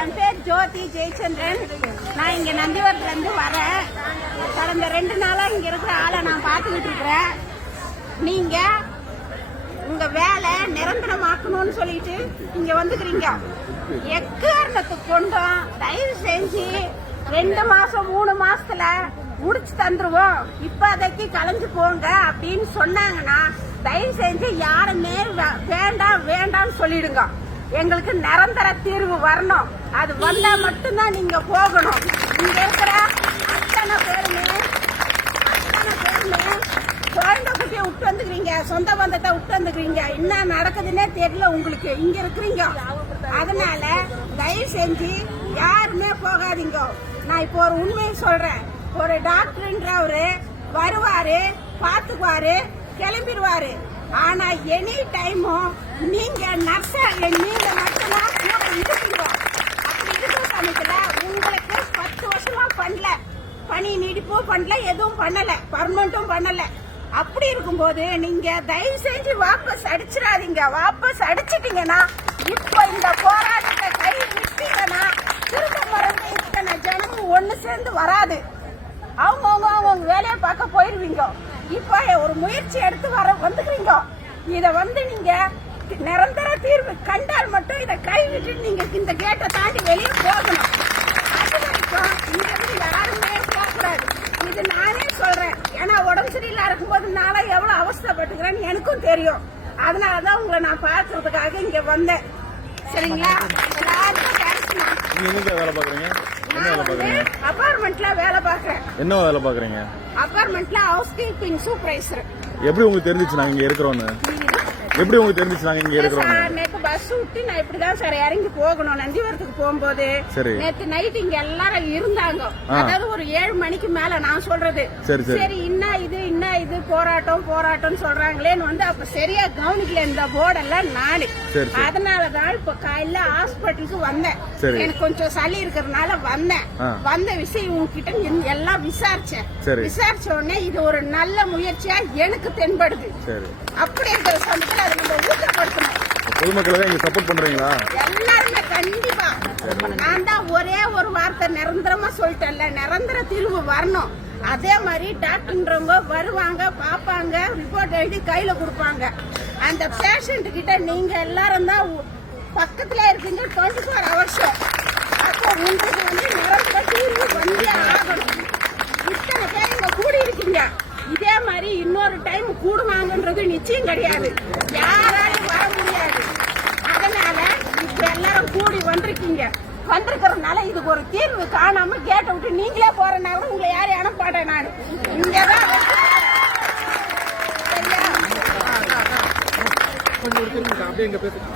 என் பேர் ஜோதி ஜெயச்சந்திரன். நான் இங்க நந்திவரத்துல இருந்து வரேன். கடந்த 2 நாளா இங்க இருக்கிற ஆளை நான் பார்த்துக்கிட்டு இருக்கிறேன். நீங்க உங்க வேலை நிரந்தரமாக்கணும்னு சொல்லிட்டு இங்க வந்துக்கிறீங்க. எக்காரணத்துக்கு கொண்டும் தயவு செஞ்சு 2 மாசம் 3 மாசத்துல முடிச்சு தந்துருவோம், இப்போதைக்கு கலைஞ்சு போங்க அப்படின்னு சொன்னாங்கன்னா தயவு செஞ்சு யாருமே வேண்டாம் வேண்டாம்னு சொல்லிடுங்க. எங்களுக்கு நிரந்தர தீர்வு வரணும். அது வந்தா மட்டும்தான் நீங்க போகணும். இங்க இருக்கிற அத்தனை பேருமே குழந்தை குட்டியை விட்டு வந்துக்கிறீங்க, சொந்த பந்தத்தை விட்டு வந்துக்கிறீங்க. என்ன நடக்குதுன்னே தெரியல உங்களுக்கு. இங்க இருக்கிறீங்க. அதனால தயவு செஞ்சு யாருமே போகாதீங்க. நான் இப்போ ஒரு உண்மையை சொல்றேன். ஒரு டாக்டர்ன்றவரு வருவாரு, பாத்துக்குவாரு, கிளம்பிடுவாரு. ஆனா எனி டைமும் நீங்க நர்ஸா நீங்க நர்ஸெல்லாம் இருக்கீங்க. அப்படி இருக்கிற சமயத்துல உங்களுக்கு 10 வருஷமா பண்ணல, பணி நீடிப்பும் பண்ணல, எதுவும் பண்ணல, பர்மனண்டும் பண்ணல. அப்படி இருக்கும்போது நீங்க தயவு செஞ்சு வாபஸ் அடிச்சிடாதீங்க. வாபஸ் அடிச்சிட்டீங்கன்னா இப்ப இந்த போராட்டத்தை கை விட்டீங்கன்னா திரும்ப மறந்து இத்தனை ஜனமும் ஒண்ணு சேர்ந்து வராது. அவங்க வேலையை பார்க்க போயிருவீங்க. இப்ப ஒரு முயற்சி எடுத்து வந்துக்கிறீங்க. இத நீங்க நிரந்தர தீர்வு கண்டால் மட்டும் இதை கைவிட்டு நீங்க இந்த கேட்டை தாண்டி வெளியே போகணும். அது வரைக்கும் இங்க இருந்து யாருமே போகக்கூடாது. இது நானே சொல்றேன். ஏன்னா உடம்பு சரியில்லா இருக்கும்போது நாளா எவ்வளவு அவஸ்தைப்பட்டுக்கிறேன்னு எனக்கும் தெரியும். அதனாலதான் உங்களை நான் பார்க்கறதுக்காக இங்க வந்தேன். சரிங்களா? எல்லாருக்கும் தேங்க்ஸ்மா. வேலை பாக்குறீங்க? அபார்ட்மெண்ட்ல வேலை பாக்குறேன். என்ன வேலை பாக்குறீங்க? அபார்ட்மெண்ட்ல ஹவுஸ் கீப்பிங் சூப்பர்வைசர். எப்படி உங்களுக்கு தெரிஞ்சிச்சு நாங்க இங்க இருக்கிறோம்னு? எப்படி உங்களுக்கு தெரிஞ்சிச்சு நாங்க இங்க இருக்கிறோம்? நேத்து பஸ் விட்டு நான் இப்படிதான் சார் இறங்கி போகணும். நந்திவரத்துக்கு போகும்போது நேத்து நைட் இங்க எல்லாரும் இருந்தாங்க. அதாவது ஒரு 7 மணிக்கு மேல நான் சொல்றது. சரி என்ன இது போராட்டம் சொல்றாங்களேன்னு அப்ப சரியா கவனிக்கல இந்த போர்டெல்லாம் நானு. அதனாலதான் இப்ப காலையில ஹாஸ்பிட்டலுக்கு வந்தேன். எனக்கு கொஞ்சம் சளி இருக்கிறதுனால வந்தேன். வந்த விஷயம் உங்ககிட்ட எல்லாம் விசாரிச்சேன். விசாரிச்ச உடனே இது ஒரு நல்ல முயற்சியா எனக்கு தென்படுது. அப்படி இருக்கிற சமயத்துல அதை நம்ம ஊக்கப்படுத்தணும். பொதுமக்களை இங்க சப்போர்ட் பண்றீங்களா? எல்லாருமே கண்டிப்பா. நான் தான் ஒரே ஒரு வார்த்தை நிரந்தரமா சொல்லிட்டேன்ல, நிரந்தர தீர்வு வரணும். அதே மாதிரி டாக்டர்ன்றவங்க வருவாங்க, பாப்பாங்க, ரிப்போர்ட் எழுதி கையில கொடுப்பாங்க. அந்த பேஷண்ட் கிட்ட நீங்க எல்லாரும் தான் பக்கத்துல இருக்கீங்க 24 hours. அப்போ உங்களுக்கு நிரந்தர தீர்வு வந்தே ஆகணும். இத்தனை பேர் இங்க கூடி இருக்கீங்க. இதே மாதிரி இன்னொரு டைம் கூடுவாங்கன்றது நிச்சயம் கிடையாது. யாராலும் வர முடியாது. அதனால இப்ப எல்லாரும் கூடி வந்திருக்கிறதுனால இதுக்கு ஒரு தீர்வு காணாம கேட்ட விட்டு நீங்களே போறனால உங்களை யாரையும் அனுப்பாட்டேன். நான் இங்கதான்